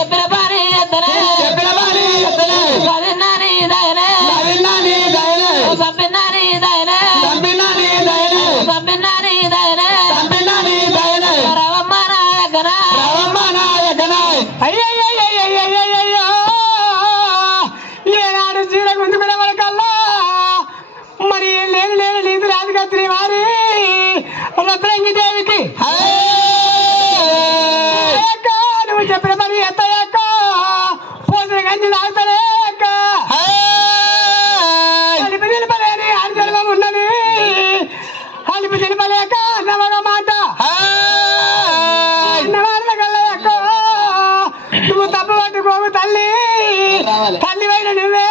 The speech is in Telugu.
చెప్పిన పని ఎత్తనే చదివినాని దయనే చంపినాని దయనే చంపినాని దయనే రవమ్మ నాయకనా అయ్యయ్యో ఏనాడు చీర గుంజుకునే వరకల్లా మరి లేని నీతి రాజకత్రి వారి రత్నంగి దేవికి నువ్వు చెప్పిన పని ఎత్తయ్యాక పోసిన గంజి తాగుతానే అక్క అలిపి నిలపలేని ఆర్జన్మం ఉన్నది అలిపి నిలపలేక నవగ మాట అన్నవాళ్ళ కల్లయ్యక్క నువ్వు తప్పు పట్టుకోవు తల్లి వైన నువ్వే